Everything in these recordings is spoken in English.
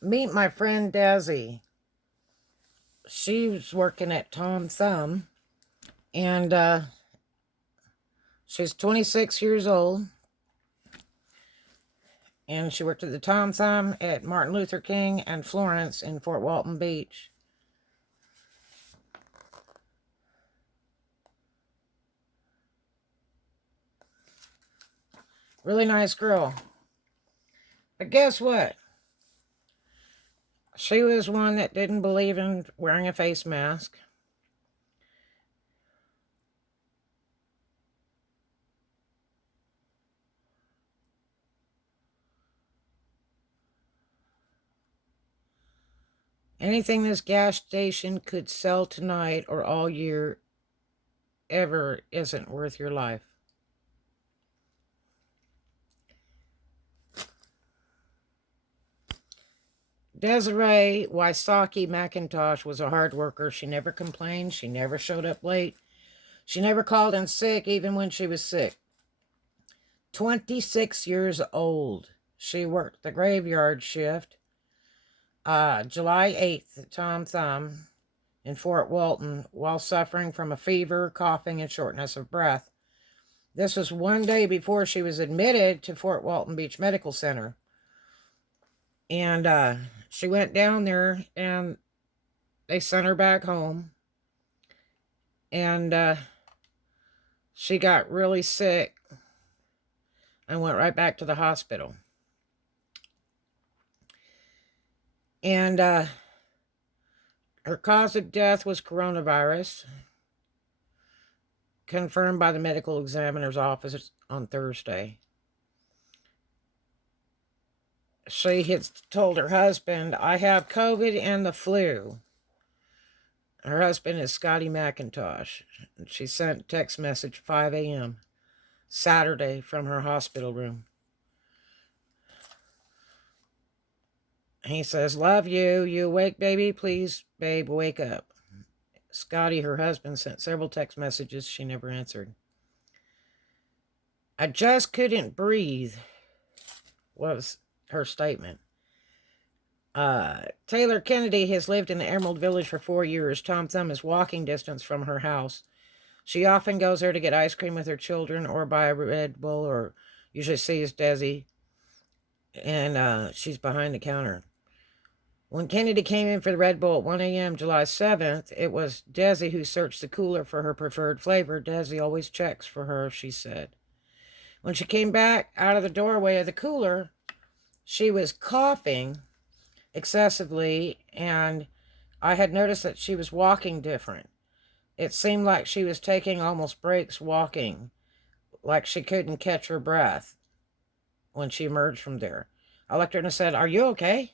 Meet my friend DESI. She was working at Tom Thumb, and she's 26 years old, and she worked at the Tom Thumb at Martin Luther King and Florence in Fort Walton Beach. Really nice girl. But guess what? She was one that didn't believe in wearing a face mask. Anything this gas station could sell tonight or all year ever isn't worth your life. Desiree Wysocki McIntosh was a hard worker. She never complained. She never showed up late. She never called in sick, even when she was sick. 26 years old. She worked the graveyard shift. July 8th at Tom Thumb in Fort Walton while suffering from a fever, coughing, and shortness of breath. This was one day before she was admitted to Fort Walton Beach Medical Center. And she went down there and they sent her back home. And she got really sick and went right back to the hospital. And her cause of death was coronavirus, confirmed by the medical examiner's office on Thursday. She had told her husband, I have COVID and the flu. Her husband is Scotty McIntosh. She sent a text message 5 a.m. Saturday from her hospital room. He says, love you. You awake, baby? Please, babe, wake up. Scotty, her husband, sent several text messages she never answered. I just couldn't breathe, was her statement. Taylor Kennedy has lived in the Emerald Village for 4 years. Tom Thumb is walking distance from her house. She often goes there to get ice cream with her children or buy a Red Bull, or usually sees DESI, and she's behind the counter. When Kennedy came in for the Red Bull at 1 a.m. July 7th, it was DESI who searched the cooler for her preferred flavor. DESI always checks for her, she said. When she came back out of the doorway of the cooler, she was coughing excessively, and I had noticed that she was walking different. It seemed like she was taking almost breaks walking, like she couldn't catch her breath when she emerged from there. I looked at her and said, are you okay?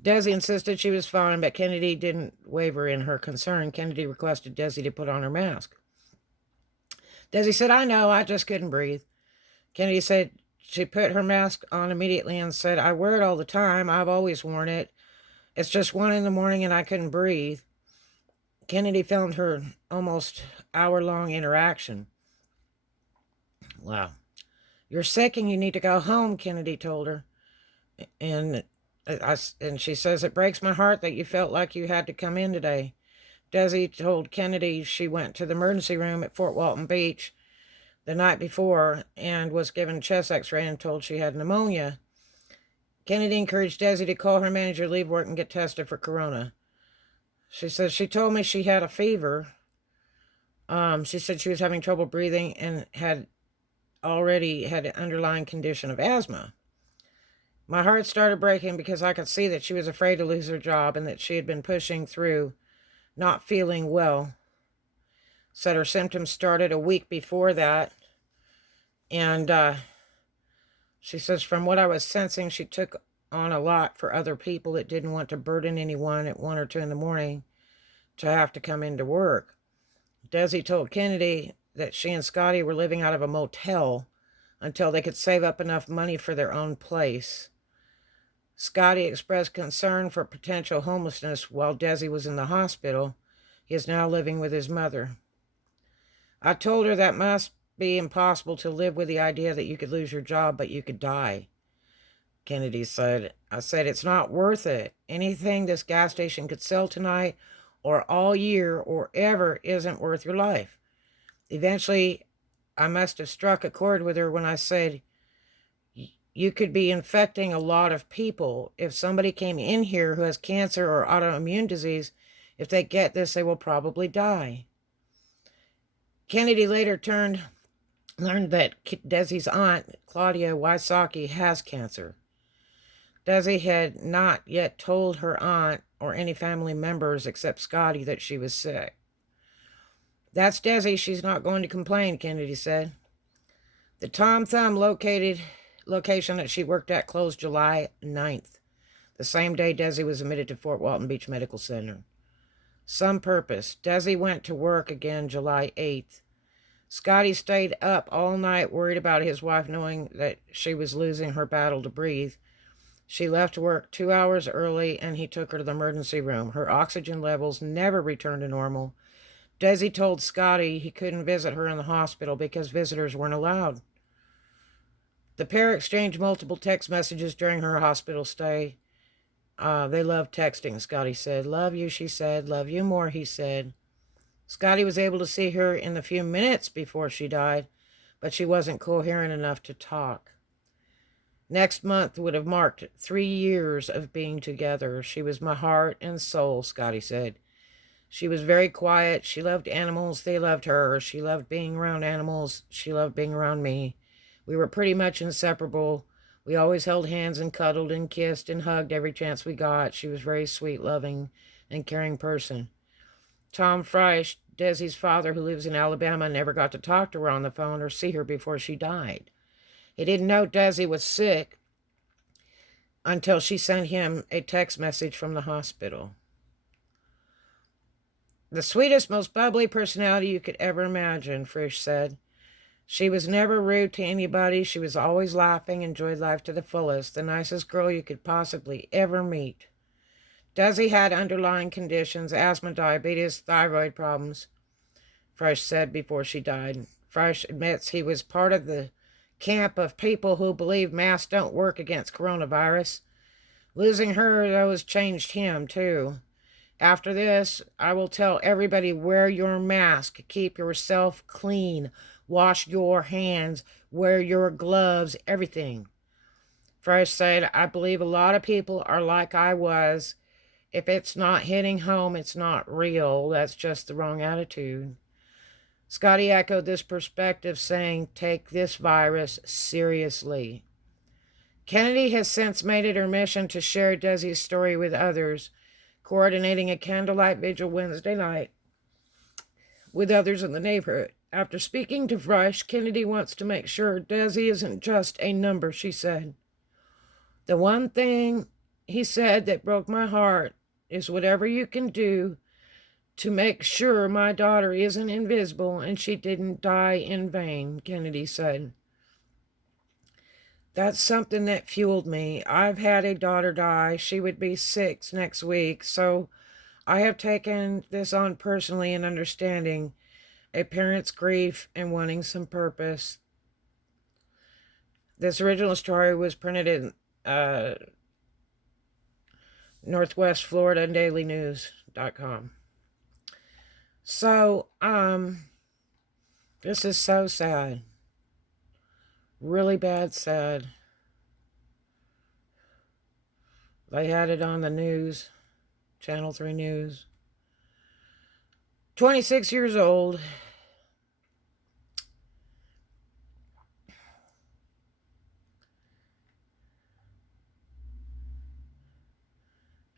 DESI insisted she was fine, but Kennedy didn't waver in her concern. Kennedy requested DESI to put on her mask. DESI said, I know, I just couldn't breathe. Kennedy said she put her mask on immediately and said, I wear it all the time. I've always worn it. It's just 1 a.m. and I couldn't breathe. Kennedy filmed her almost hour-long interaction. Wow. You're sick and you need to go home, Kennedy told her. And she says, it breaks my heart that you felt like you had to come in today. DESI told Kennedy she went to the emergency room at Fort Walton Beach the night before and was given a chest x-ray and told she had pneumonia. Kennedy encouraged DESI to call her manager, leave work, and get tested for corona. She says, she told me she had a fever. She said she was having trouble breathing and had already had an underlying condition of asthma. My heart started breaking because I could see that she was afraid to lose her job and that she had been pushing through, not feeling well. Said her symptoms started a week before that. And she says, from what I was sensing, she took on a lot for other people that didn't want to burden anyone at 1 or 2 in the morning to have to come into work. DESI told Kennedy that she and Scotty were living out of a motel until they could save up enough money for their own place. Scotty expressed concern for potential homelessness while DESI was in the hospital. He is now living with his mother. I told her that must be impossible to live with the idea that you could lose your job, but you could die. Kennedy said. I said, it's not worth it. Anything this gas station could sell tonight or all year or ever isn't worth your life. Eventually, I must have struck a chord with her when I said, you could be infecting a lot of people. If somebody came in here who has cancer or autoimmune disease, if they get this, they will probably die. Kennedy later learned that Desi's aunt, Claudia Wysocki, has cancer. Desi had not yet told her aunt or any family members except Scotty that she was sick. That's Desi. She's not going to complain, Kennedy said. The Tom Thumb location that she worked at closed July 9th, the same day Desi was admitted to Fort Walton Beach Medical Center. Some purpose. Desi went to work again July 8th. Scotty stayed up all night worried about his wife knowing that she was losing her battle to breathe. She left work 2 hours early and he took her to the emergency room. Her oxygen levels never returned to normal. Desi told Scotty he couldn't visit her in the hospital because visitors weren't allowed. The pair exchanged multiple text messages during her hospital stay. They loved texting, Scotty said. Love you, she said. Love you more, he said. Scotty was able to see her in the few minutes before she died, but she wasn't coherent enough to talk. Next month would have marked 3 years of being together. She was my heart and soul, Scotty said. She was very quiet. She loved animals. They loved her. She loved being around animals. She loved being around me. We were pretty much inseparable. We always held hands and cuddled and kissed and hugged every chance we got. She was a very sweet, loving, and caring person. Tom Freisch, Desi's father, who lives in Alabama, never got to talk to her on the phone or see her before she died. He didn't know Desi was sick until she sent him a text message from the hospital. The sweetest, most bubbly personality you could ever imagine, Frisch said. She was never rude to anybody. She was always laughing, enjoyed life to the fullest, the nicest girl you could possibly ever meet. Desi had underlying conditions, asthma, diabetes, thyroid problems, Frisch said before she died. Frisch admits he was part of the camp of people who believe masks don't work against coronavirus. Losing her, though, has changed him, too. After this, I will tell everybody, wear your mask, keep yourself clean, wash your hands, wear your gloves, everything. Frisch said, I believe a lot of people are like I was. If it's not hitting home, it's not real. That's just the wrong attitude. Scotty echoed this perspective, saying, take this virus seriously. Kennedy has since made it her mission to share Desi's story with others, coordinating a candlelight vigil Wednesday night with others in the neighborhood. After speaking to Freisch, Kennedy wants to make sure Desi isn't just a number, she said. The one thing, he said, that broke my heart is whatever you can do to make sure my daughter isn't invisible and she didn't die in vain, Kennedy said. That's something that fueled me. I've had a daughter die. She would be 6 next week, so I have taken this on personally in understanding a parent's grief and wanting some purpose. This original story was printed in Northwest Florida and dailynews.com. So, this is so sad. Really bad sad. They had it on the news, Channel 3 News. 26 years old.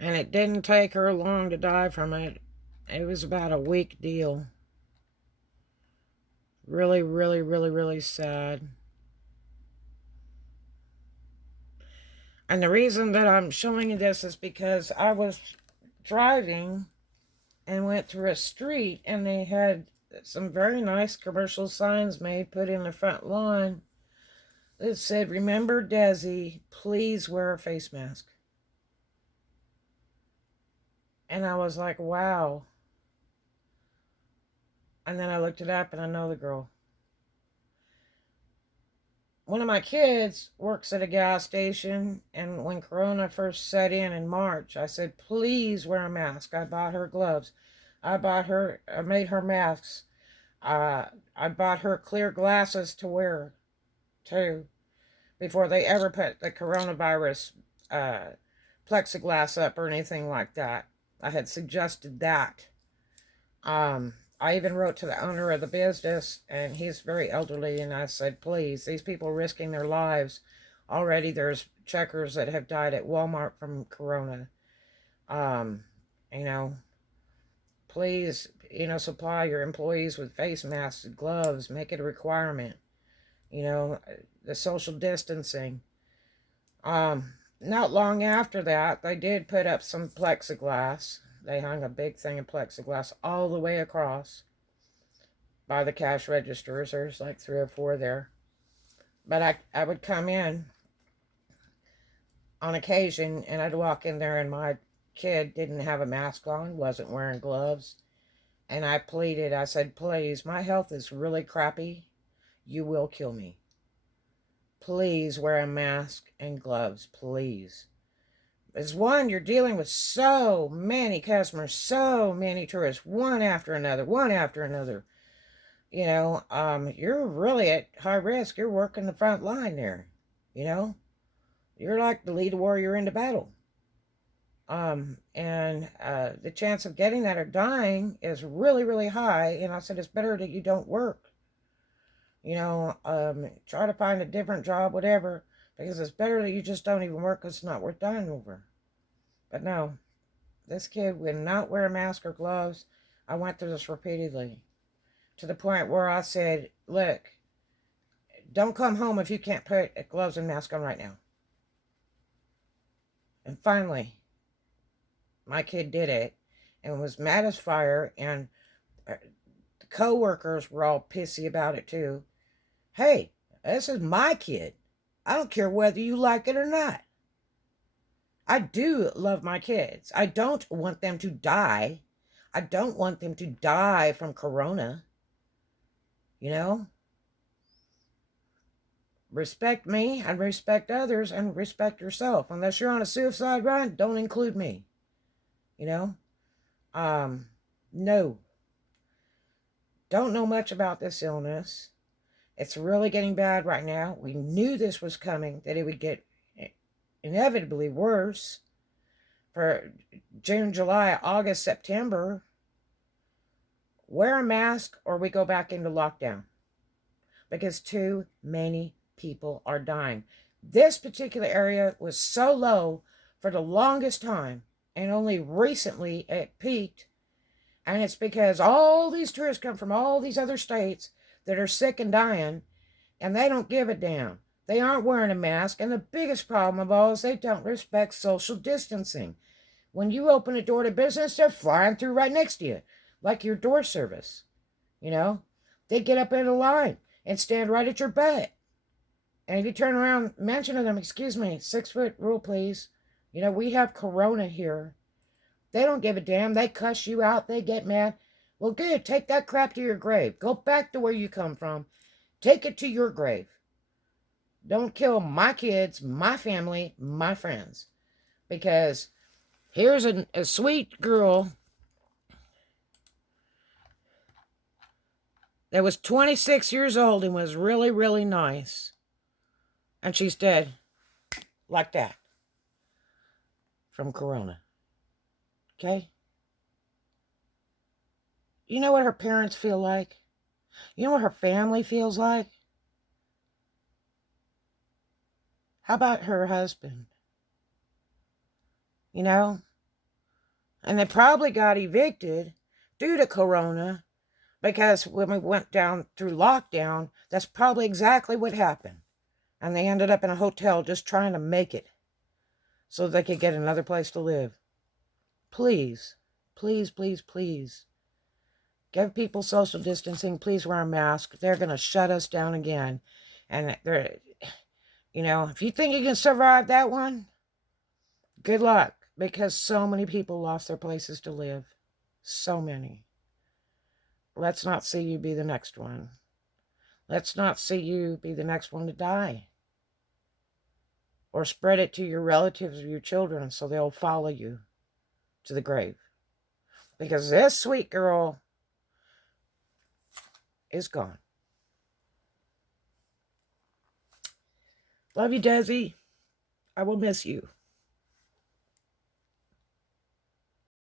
And it didn't take her long to die from it. It was about a week deal. Really, really, really, really sad. And the reason that I'm showing you this is because I was driving and went through a street and they had some very nice commercial signs made, put in the front lawn. It said, remember Desi, please wear a face mask. And I was like, wow. And then I looked it up and I know the girl. one of my kids works at a gas station, and when Corona first set in March, I said, please wear a mask. I bought her gloves. I made her masks. I bought her clear glasses to wear, too, before they ever put the coronavirus plexiglass up or anything like that. I had suggested that. I even wrote to the owner of the business, and he's very elderly, and I said, please, these people are risking their lives. Already there's checkers that have died at Walmart from corona. You know, please, supply your employees with face masks, gloves, make it a requirement. The social distancing. Not long after that, they did put up some plexiglass. They hung a big thing of plexiglass all the way across by the cash registers. There's like 3 or 4 there. But I would come in on occasion, and I'd walk in there, and my kid didn't have a mask on, wasn't wearing gloves. And I pleaded, I said, please, my health is really crappy. You will kill me. Please wear a mask and gloves, please. As one, you're dealing with so many customers, so many tourists, one after another, one after another. You're really at high risk. You're working the front line there. You're like the lead warrior into battle. The chance of getting that or dying is really, really high. And I said, it's better that you don't work. Try to find a different job, whatever, because it's better that you just don't even work, because it's not worth dying over. But no, this kid would not wear a mask or gloves. I went through this repeatedly, to the point where I said, look, don't come home if you can't put gloves and mask on right now. And finally, my kid did it, and was mad as fire, and the co-workers were all pissy about it too. Hey, this is my kid. I don't care whether you like it or not. I do love my kids. I don't want them to die. I don't want them to die from corona. Respect me and respect others and respect yourself. Unless you're on a suicide run, don't include me. No. Don't know much about this illness. It's really getting bad right now. We knew this was coming, that it would get inevitably worse for June, July, August, September. Wear a mask or we go back into lockdown, because too many people are dying. This particular area was so low for the longest time, and only recently it peaked. And it's because all these tourists come from all these other states that are sick and dying, and they don't give a damn. They aren't wearing a mask, and the biggest problem of all is they don't respect social distancing. When you open a door to business, they're flying through right next to you, like your door service. They get up in a line and stand right at your butt. And if you turn around, mention to them, excuse me, 6-foot rule, please. We have corona here. They don't give a damn. They cuss you out. They get mad. Well, good. Take that crap to your grave. Go back to where you come from. Take it to your grave. Don't kill my kids, my family, my friends. Because here's a sweet girl that was 26 years old and was really, really nice. And she's dead like that from corona. Okay? You know what her parents feel like? You know what her family feels like? How about her husband? And they probably got evicted due to corona, because when we went down through lockdown, that's probably exactly what happened. And they ended up in a hotel just trying to make it so they could get another place to live. Please, please, please, please. Give people social distancing. Please wear a mask. They're going to shut us down again. And if you think you can survive that one, good luck. Because so many people lost their places to live. So many. Let's not see you be the next one. Let's not see you be the next one to die. Or spread it to your relatives or your children so they'll follow you to the grave. Because this sweet girl is gone. Love you, Desi. I will miss you.